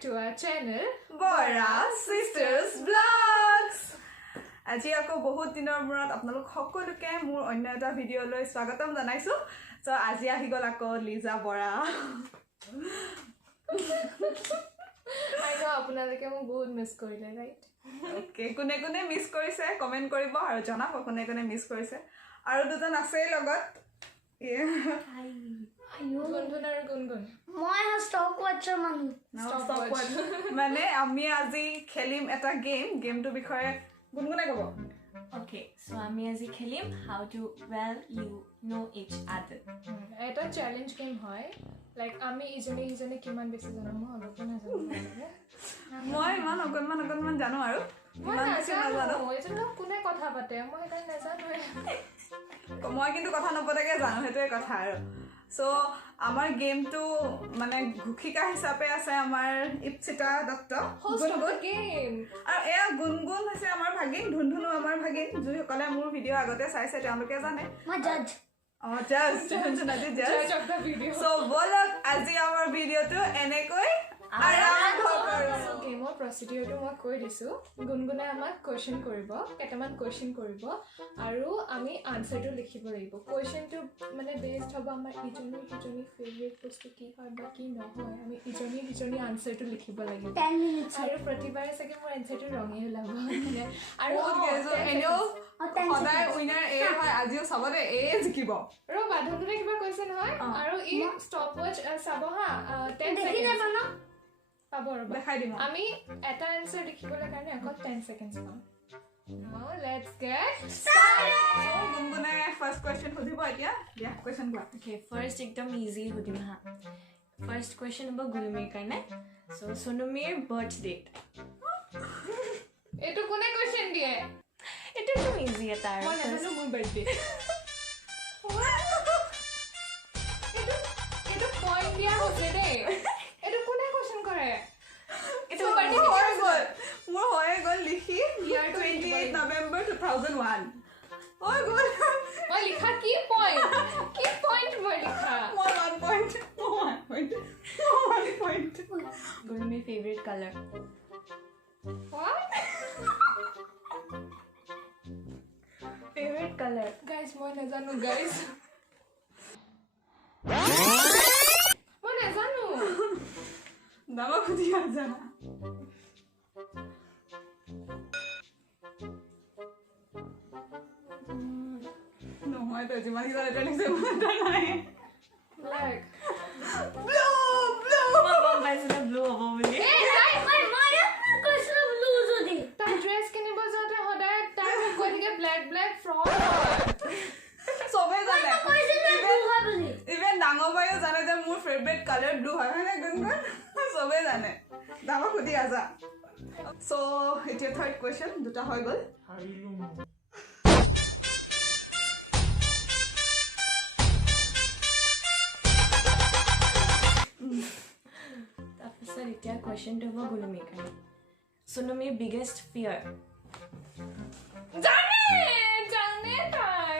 to our channel Bora Sisters Vlogs. আজি আকৌ বহুত দিনৰ মূৰত আপোনালোক সকলোকে মোৰ অন্য এটা ভিডিঅ'লৈ স্বাগতম জনাইছো। সো আজি আহি গল আকৌ লিজা বৰা। I know আপোনালোকে মোক বহুত মিস কৰিলে ৰাইট। ওকে কোনে কোনে মিস কৰিছে কমেন্ট কৰিব আৰু জনাব কোনে কোনে মিস কৰিছে। আৰু দুজন আছে লগত। গুনগুন আৰু গুনগুন। মই ষ্টক ওয়াচাৰ মানুহ। Stop watch. মানে আমি আজি খেলিম এটা গেমটো বিষয়ে গুনগুনে ক'ব। Okay, so আমি আজি খেলিম how to well you know each other. এটা চ্যালেঞ্জ গেম হয় লাইক আমি ইজনে কিমান বেছি জানো মই অলপো নাজানো মই ইমান অকণমান জানো আৰু মই ইমান বেছি নাজানো। এইটো কোনে কথা পাতে মই এটা নাজানো মই কিন্তু কথা নপতাকে জানো সেইটোৱে কথা আৰু সো আমাৰ গেমটো মানে ঘুখিকা হিচাপে আছে আমাৰ ইপচিতা দত্ত গুনগুন গেম আৰু এয়া গুনগুন হৈছে আমাৰ ভাগিন ধুনধুনু আমাৰ ভাগিন যিসকলে মোৰ ভিডিঅ' আগতে চাইছে তেওঁলোকে জানে মই জাজ জাষ্ট ধুনধুনু জাজ অফ দা ভিডিঅ সো বলক আজি আমাৰ ভিডিঅ'টো এনেকৈ আৰম্ভ কৰোঁ। গেমৰ প্ৰচিডিউৰটো মই কৈ দিছো গুনগুনে আমাক কোৱেশ্চন কৰিব কেইটামান কোৱেশ্চন কৰিব আৰু আমি আনসাৰটো লিখিব লাগিব কোৱেশ্চনটো মানে বেসড হ'ব আমাৰ ইজনী ফেভৰেট বস্তু কি হয় বা কি নহয় আমি ইজনী আনসাৰটো লিখিব লাগিব 10 minutes আৰু প্ৰতিবাৰে চাগে মোৰ আনসাৰটো ৰঙেই ওলাব আৰু এনেও সদায় উইনাৰ এ হয় আজিও চাবদে এ জিকিব ৰবা ধুনুৰে কিবা কৈছে নহয় আৰু ই ষ্টপ ৱাচ চাব হা 10 দেখি যাব সেকেন্ড ন পাব ৰবা দেখাই দিম আমি এটা আনসাৰ লিখিবলৈ কাৰণে আকৌ 10 সেকেন্ডছ পাম নাও লেটস গেট সো গুনগুনে ফাৰ্স্ট কোৱেশ্চন সুধিব এতিয়া দিয়া কোৱেশ্চন কোৱা Okay, first একদম easy সুধিম হা first question হ'ব গুলমিৰ কাৰণে so সোনমিৰ birth date এটো কোনে কোৱেশ্চন দিয়ে এটা একদম easy এটা আৰু মই নাজানো মোৰ বাৰ্থডে এটো পইণ্ট দিয়া হৈছে দেই এটো কোনে কোৱেশ্চন কৰে এটা মোৰ হৈ গ'ল লিখি Year 28 November 2001 হৈ গ'ল মই লিখা কি পইণ্ট মই লিখা মই 1 point গুলমিৰ favorite color what favorite color guys মই নাজানো guys মই নাজানো দাবা খুদি জানা নহয় তো যিমান কিটা লেটাৰ লিখছে মনত নাই black ব্লু মই গম পাইছিলোঁ blue হ'ব বুলি মই কৈছিলো ব্লু যদি তাই ড্ৰেছ কিনিব যাওঁতে সদায় তাই মোক কৈ থাকে ব্লেক ফ্ৰক চবে জানে কৈছিলো ব্লু হয় বুলি ইভেন ডাঙৰ বাইও জানে যে মোৰ ফেভৰেট কালাৰ ব্লু হয় হয়নে গুনগুন চবে জানে দাবা খুদি আজা সো এতিয়া থাৰ্ড কোৱেশ্চন দুটা হৈ গ'ল তাৰপিছত এতিয়া কুৱেশ্যনটো হ'ব গুলমিৰ কাৰণে সোনমিৰ biggest fear জানে তাই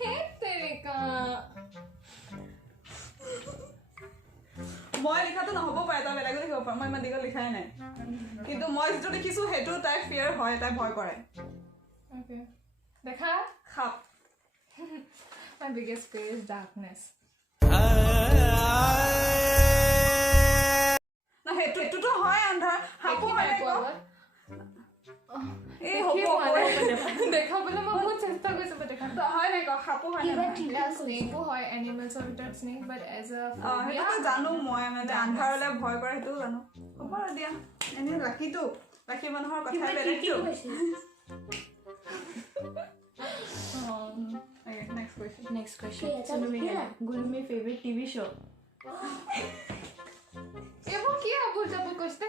হে তেৰিকা মই লিখাটো নহ'ব পাৰে তাই বেলেগো লিখিব পাৰে মই ইমান দীঘল লিখাই নাই কিন্তু মই যিটো লিখিছো সেইটো তাই ফিয়াৰ হয় তাই ভয় কৰে okay দেখা সাপ my biggest fear is darkness না সেইটোতো হয় আন্ধাৰ সাপো হয় এই হ'ব দেখাবলৈ মই বহুত চেষ্টা কৰিছো দেখা হয় নাই সাপো হয় স্নেকো হয় এনিমেলছৰ ভিতৰত স্নেক বাট এজ আ সেইটো জানো মই মানে আন্ধাৰলৈ ভয় কৰে সেইটোও জানো হ'ব আৰু দিয়া এনে ৰাখি মানুহৰ কথাই বেলেগটো next question সোনমিৰ গুলমিৰ favorite TV show এইবোৰ কি আবুল জাবুল কৈছে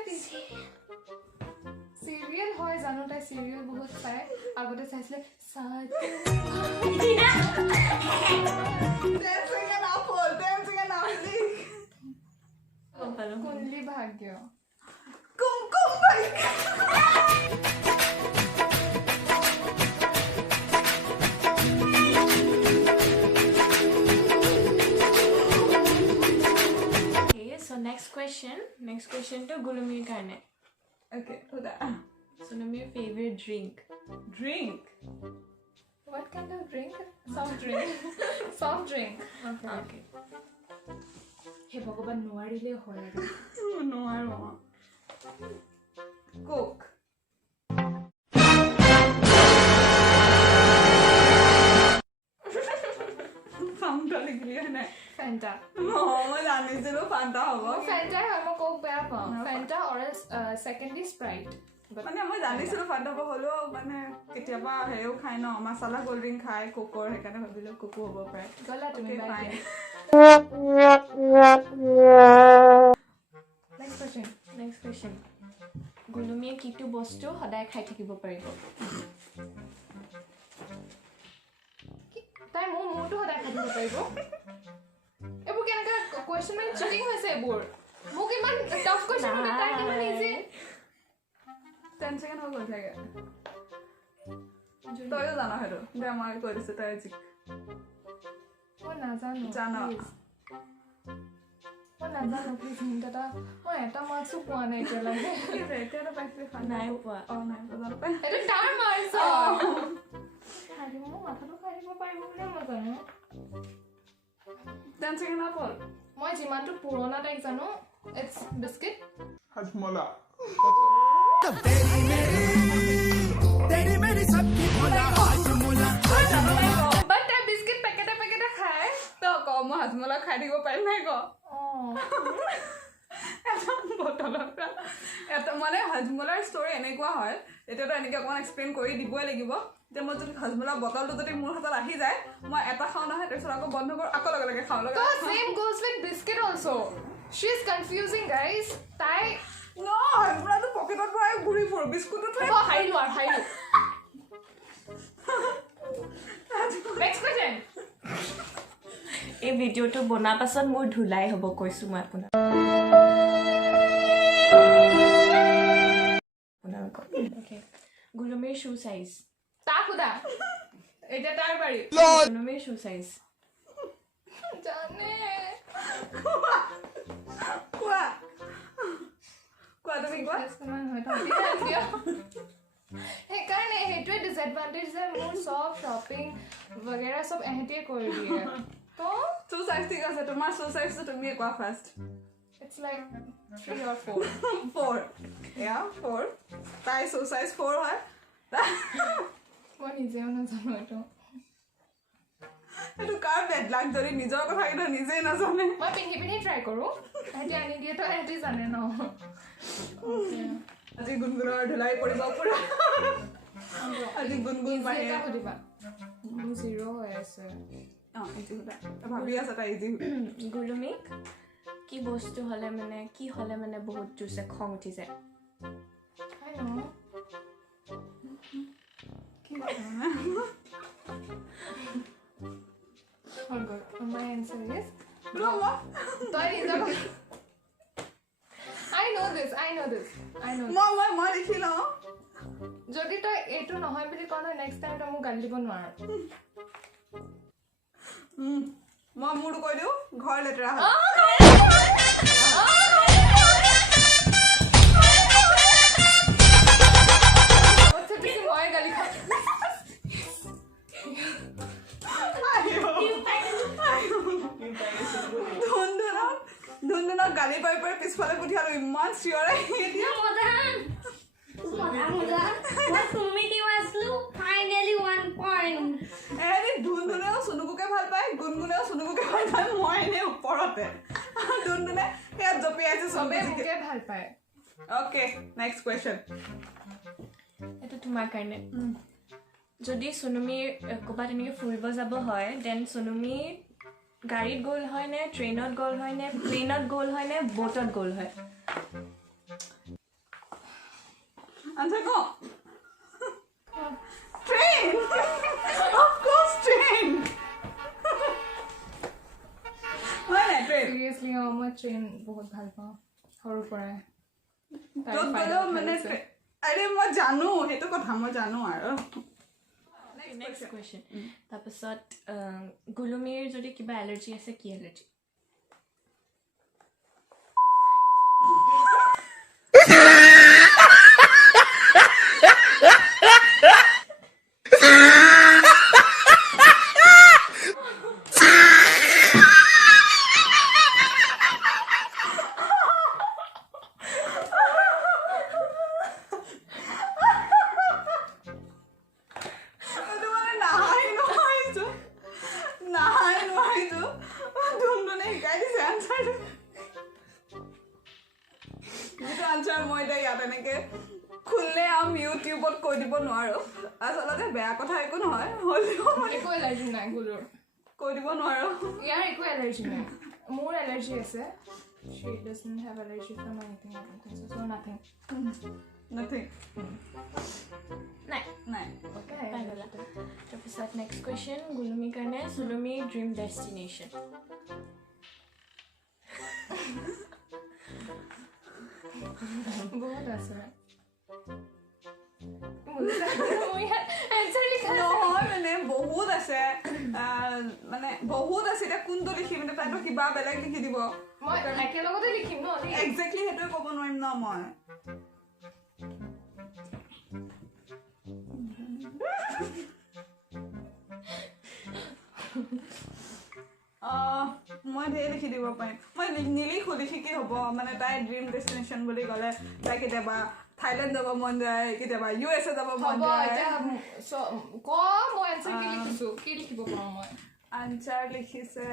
চিৰিয়েল হয় জানো তাই চিৰিয়েল বহুত চাই আগতে চাইছিলে কুণ্ডলী ভাগ্য Kumkum okay so next question next কুৱেশ্যনটো গুলুমিৰ কাৰণে অ'কে সুধা সোনমীৰ favourite drink drink What kind of drink? Soft drink. Soft drink. Okay. Okay Hey, ভগৱান নোৱাৰিলে হয় আৰু নোৱাৰো কোক ফান্টা লিখিলি নাই Fanta. মই জানিছিলো ফান্টা হ'ব মই Fanta হয় মই কোক বেয়া পাওঁ Fanta or else secondly Sprite. But মানে মই জানিছিলো ফান্টা হ'ব হ'লেও মানে কেতিয়াবা হেৰিও খাই ন মছলা কল্ড ড্ৰিংক খাই কোকৰ সেইকাৰণে ভাবিলো কোকো হ'ব পাৰে গলা তুমি Okay, bye fine. Next question. Next question গুলুমিয়ে কিটো বস্তু সদায় খাই থাকিব পাৰিব তাই মোৰটো সদায় খাই দিব পাৰিব এইবোৰ কেনেকৈ কুৱেশ্যন মানে চিটিং হৈছে এইবোৰ মোক ইমান টাফ কুৱেশ্যন সুধে তাই কিমান ইজি 10 ছেকেণ্ড হৈ গ'ল চাগে তইও জান সেইটো দে মই কৈ দিছোঁ তই জিক মই নাজানো জানো। please. মই নাজানো প্লিজ হিণ্ট এটা মই এটা মাৰ্কছো পোৱা নাই এতিয়ালৈকে এতিয়াতো পাইছিলি ফান্টা নাই পোৱা অঁ নাই পোৱা জানো পাই এইটো তাৰ মাৰ্কছ খাই দিব মই মাথাটো খাই দিব পাৰিব বুলি মই জানো 10 ছেকেণ্ডত হ'ল মই যিমানটো পুৰণা তাইক জানো ইটছ বিস্কিট हजमोला বাট তাই বিস্কিট পেকেটে পেকেটে খায় তই ক মই হাজমলা খাই থাকিব পাৰিম নাই ক অঁ এটা বটলৰ পৰা এটা মানে হাজমলাৰ ষ্টৰি এনেকুৱা হয় এতিয়াতো এনেকৈ অকণমান এক্সপ্লেইন কৰি দিবই লাগিব যে মই যদি হাজমলা বটলটো যদি মোৰ হাতত আহি যায় মই এটা খাওঁ নহয় তাৰপিছত আকৌ বন্ধ কৰোঁ আকৌ লগে লগে খাওঁ লগে So same goes with biscuit also. She's confusing, guys. তাই হাজমলাটো পকেটত ভৰাই ঘূৰি ফুৰোঁ বিস্কুটত হাৰিলো আৰু হাৰিলো নেক্সট কুৱেশ্যন এই ভিডিঅ'টো বনোৱাৰ পাছত মোৰ ধুলাই হ'ব কৈছোঁ মই আপোনাক Okay. গুলুমিৰ শ্বু চাইজ তাক সোধা এতিয়া তাৰ বাৰী গুলুমিৰ শ্বু চাইজ জানে কোৱা কোৱা তুমি কোৱা সেইকাৰণে সেইটোৱে ডিছএডভান্টেজ যে মোৰ চব শ্বপিং বগেৰা চব এহেঁতিয়ে কৰি দিয়ে তো শ্বু চাইজ ঠিক আছে তোমাৰ শ্বু চাইজটো তুমিয়ে কোৱা ফাৰ্ষ্ট ইটছ লাইক 3 or 4 4 এয়া 4 তাই শ্বু চাইজ 4 হয় মই নিজেও নাজানো এইটো এইটো কাৰ বেড লাগ যদি নিজৰ কথা কিন্তু নিজেই নাজানে মই পিন্ধি পিন্ধি ট্ৰাই কৰোঁ এহেঁতি আনি দিয়ে তো এহেঁতি জানে ন আজি গুণগুণৰ ধুলাই পৰিব পুৰা আজি গুণগুণ বাঢ়ে এটা সুধিবা মোৰ 0 হৈ আছে অঁ ইজি সুধা ভাবি আছা তাই ইজি গুলুমিক কি বস্তু হ'লে মানে কি হ'লে মানে বহুত জোৰছে খং উঠি যায় I know. All good. My answer is I know this. মই লিখি লওঁ যদি তই এইটো নহয় বুলি কওঁ নহয় নেক্সট টাইম তই মোক গালি দিব নোৱাৰ মই মোৰটো কৈ দিওঁ ঘৰ লেতেৰা হয় মই গালি খাওঁ ধুনধুনক গালি পাই পাই পিছফালে পঠিয়ালো ইমান চিঞৰে এতিয়া ধুনধুনেও চুনুকুকে ভাল পায় গুণগুণেও চুনুকুকে ভাল পায় মই এনেই ওপৰতে ধুনধুনে সেয়া জপিয়াইছে চবেই চবেই মোকে ভাল পায় অ'কে নেক্সট কুৱেশ্যন এইটো তোমাৰ কাৰণে যদি সোনমীৰ ক'ৰবাত এনেকৈ ফুৰিব যাব হয় দেন সোনমী গাড়ীত গ'ল হয় নে ট্ৰেইনত গ'ল হয় নে প্লেনত গ'ল হয় নে ব'টত গ'ল হয় আনচাৰ ক ট্ৰেইন অফ কোৰ্স ট্ৰেইন হয় নাই ট্ৰেইন চিৰিয়াছলি মই ট্ৰেইন বহুত ভাল পাওঁ সৰুৰ পৰাই য'ত গ'লেও মানে আৰে মই জানো সেইটো কথা মই জানো আৰু নেক্সট কুৱেশ্যন তাৰপিছত গুলুমিৰ যদি কিবা এলাৰ্জি আছে কি এলাৰ্জি যিটো আনচাৰ মই এতিয়া ইয়াত এনেকৈ খুললে ইউটিউবত কৈ দিব নোৱাৰোঁ আচলতে বেয়া কথা একো নহয় হ'লেও মানে একো এলাৰ্জি নাই গুলুৰ কৈ দিব নোৱাৰোঁ ইয়াৰ একো এলাৰ্জি নাই মোৰ এলাৰ্জি আছে she doesn't have allergy from anything I don't think so nothing nothing নাই নাই okay পাই গ'লা তাৰপিছত নেক্সট কুৱেশ্যন গুলুমিৰ কাৰণে চুলুমিৰ ড্ৰিম ডেষ্টিনেশ্যন বহুত আছে মই এনচাৰ লিখা নহয় মানে বহুত আছে মানে বহুত আছে এতিয়া কোনটো লিখিম এতিয়া তাইতো কিবা বেলেগ লিখি দিব মই একেলগতে লিখিম ন একজেক্টলি সেইটোৱে ক'ব নোৱাৰিম ন মই মই ধেৰ লিখি দিব পাৰিম মই নিলিখো লিখি কি হ'ব মানে তাই ড্ৰিম ডেষ্টিনেশ্যন বুলি ক'লে তাই কেতিয়াবা থাইলেণ্ড যাব মন যায় কেতিয়াবা USA যাব মন হ'ব যায় এতিয়া ক মই এনচাৰ কি লিখিছোঁ কি লিখিব পাৰোঁ মই আনচাৰ লিখিছে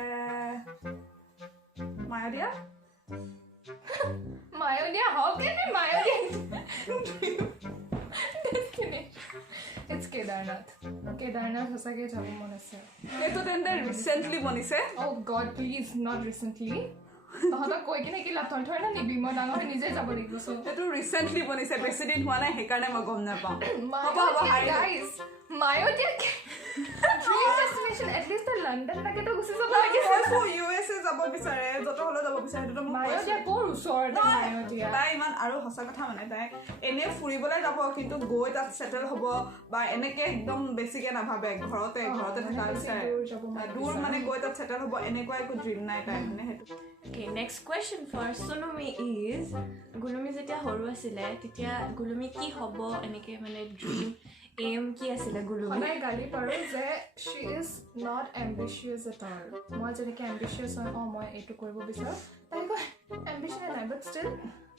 মায়দিয়া মায়দিয়া হওক কেনে মায়দিয়া It's কেদাৰনাথ সঁচাকৈ যাব মন আছে সেইটো তেন্তে recently বনিছে Oh God, please, not recently. তহঁতক কৈ কিনে কি লাভ থৰি না নিবি মই ডাঙৰ হৈ নিজে যাব লাগিব চ' সেইটো ৰিচেণ্টলি বনিছে বেছি দিন হোৱা নাই সেইকাৰণে মই গম নাপাওঁ হ'ব হাৰি guys, মায়দিয়া dream destination, at least London লাগেতো গুচি যাব লাগে USA যাব বিচাৰে য'ত হ'লেও যাব বিচাৰে সেইটোতো মোক মায়দিয়া ক'ৰ ওচৰতে মায়দিয়া তাই ইমান আৰু সঁচা কথা মানে তাই এনেই ফুৰিবলৈ যাব কিন্তু গৈ তাত ছেটেল হ'ব বা এনেকে একদম বেছিকে নাভাবে ঘৰতে থকা বিচাৰে দূৰ মানে গৈ তাত ছেটেল হ'ব এনেকুৱা একো ড্ৰিম নাই তাই মানে সেইটো Okay, next question for Sunumi is গুলুমি যেতিয়া সৰু আছিলে তেতিয়া গুলুমি কি হ'ব এনেকৈ মানে ড্ৰিম এম কি আছিলে গুলুমি সদায় গালি পাৰোঁ যে she is not ambitious at all মই যেনেকৈ ambitious হয় মই এইটো কৰিব বিচাৰোঁ তাই কয় ambition নাই but still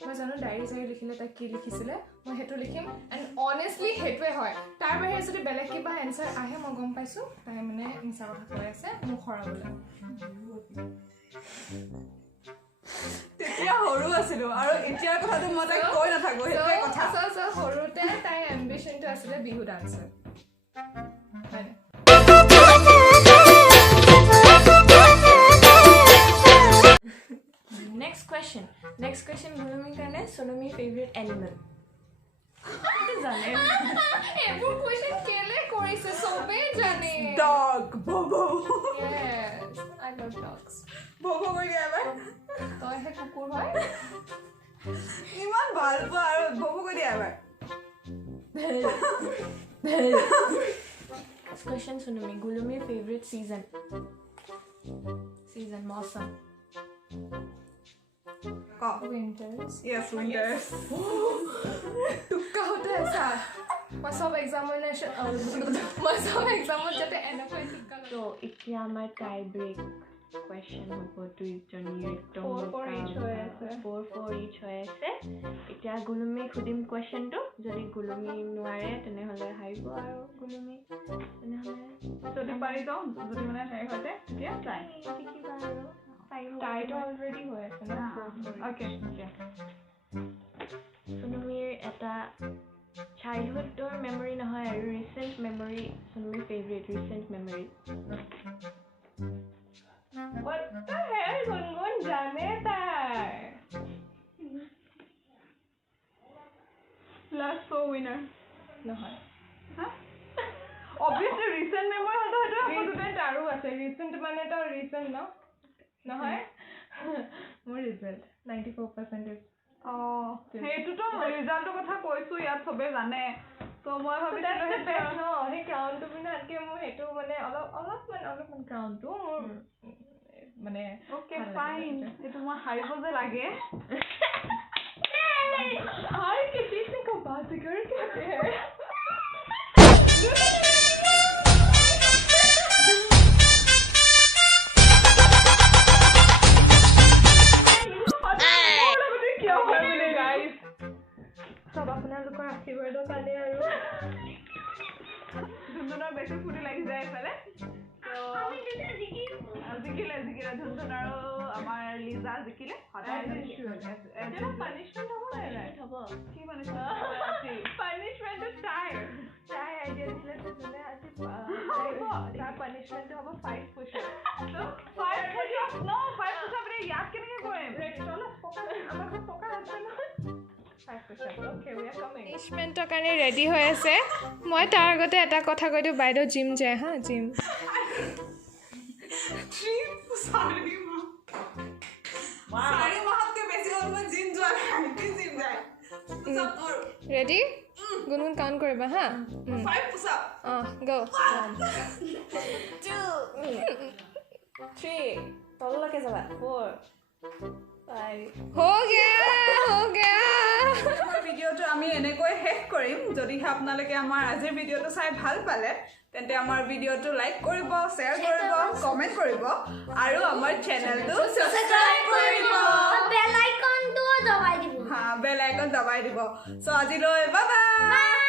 মই জানো ডায়েৰী লিখিলে তাই কি লিখিছিলে মই সেইটো লিখিম এণ্ড অনেষ্টলি সেইটোৱে হয় তাৰ বাহিৰে যদি বেলেগ কিবা এনচাৰ আহে মই গম পাইছোঁ তাই মানে মিছা কথা কৈ আছে মোক হৰাবলৈ তেতিয়া সৰু আছিলোঁ আৰু এতিয়াৰ কথাটো মই তাইক কৈ নাথাকোঁ সেইটোৱে কথা সৰুতে তাইৰ এম্বিশ্যনটো আছিলে বিহু ডান্সাৰ হয়নে next question গুলুমিৰ কাৰণে চুলুমিৰ ফেভৰেট এনিমেল জানে এইবোৰ কুৱেশ্যন কেলে কৰিছে চবেই জানে dog Bobo Yes, I love dogs. Bobo কৈ দিয়া এবাৰ তইহে কুকুৰ হয় ইমান ভাল পোৱা আৰু ববো কৈ দিয়া এবাৰ Next question Sunumi গুলুমিৰ favorite season Mousam Winters. Yes, winters. টুক্কা হতে আছা মই সব এক্সামত যাতে এনেকৈ টুক্কা তো এতিয়া আমাৰ টাই ব্ৰেক question হ'ব দুইজনীৰ একদম 4 each হৈ আছে 4 each হৈ আছে এতিয়া গুলুমিক সুধিম কুৱেশ্যনটো যদি গুলুমি নোৱাৰে তেনেহ'লে হাৰিব আৰু গুলুমি তেনেহ'লে যদি পাৰি যাওঁ যদি মানে হেৰি হৈ যায় তেতিয়া ট্ৰাই শিকিবা আৰু টাইটো অলৰেডি হৈ আছে ন অ'কে চুনুমিৰ এটা চাইল্ডহুডৰ মেমৰি নহয় আৰু ৰিচেণ্ট মেমৰি চুনুমিৰ favourite recent memory What the hell Gungun জানে তাই লাষ্ট ফ'ৰ উইনাৰ নহয় অবভিয়াছলি ৰিচেণ্ট মেমৰি হ'লেতো সেইটো ৰিচেণ্ট আৰু আছে ৰিচেণ্ট মানে তো ৰিচেণ্ট ন নহয় মোৰ ৰিজাল্ট 94% অঁ সেইটোতো ৰিজাল্টৰ কথা কৈছোঁ ইয়াত চবেই জানে ত' মই ভাবিছিলোঁ সেই ক্ৰাউনটো পিন্ধাতকৈ মোৰ সেইটো মানে অলপমান ক্ৰাউনটো মোৰ মানে অ'কে ফাইন এইটো মই হাৰিব যে লাগে हार के पीछे को बात कर कहते हैं सब আপোনালোকৰ আশীৰ্বাদৰ কাৰণে আৰু ধুনধুনৰ বেছি ফুটি লাগি যায় এইফালে জিকিলে ধুনধুন আৰু আমাৰ লিজা জিকিলে সদায় এটা পানিশমেন্ট হ'ব নাই হ'ব কি পানিশমেন্ট পানিশমেন্টটো তাই আইডিয়া দিলে তেনে আজি তাৰ পানিশমেন্টটো হ'ব 5 push up So 5 push-up no 5 push-up ৰে ইয়াত কেনেকৈ কৰিম চলো আমাক ফকাস আছে নহয় 5 push up okay we are coming পানিশমেন্টৰ কাৰণে ৰেডি হৈ আছে মই তাৰ আগতে এটা কথা কৈ দিওঁ বাইদেউ জিম যায় হা জিম 4 মাহতকৈ বেছি হ'ল মই জিম যোৱা নাই কি জিম যায় পুশ-up কৰো ৰেডি গুনগুন কাউণ্ট কৰিবা হা 5 push-up গো 2 3 তললৈকে যাবা 4 5 हो गया আমাৰ ভিডিঅ'টো আমি এনেকৈ শেষ কৰিম যদিহে আপোনালোকে আমাৰ আজিৰ ভিডিঅ'টো চাই ভাল পালে তেন্তে আমাৰ ভিডিঅ'টো লাইক কৰিব শ্বেয়াৰ কৰিব কমেণ্ট কৰিব আৰু আমাৰ চেনেলটো ছাবস্ক্ৰাইব কৰিব বেল আইকনটো দবাই দিব হা বেল আইকন দবাই দিব চ' আজিলৈ বাই বাই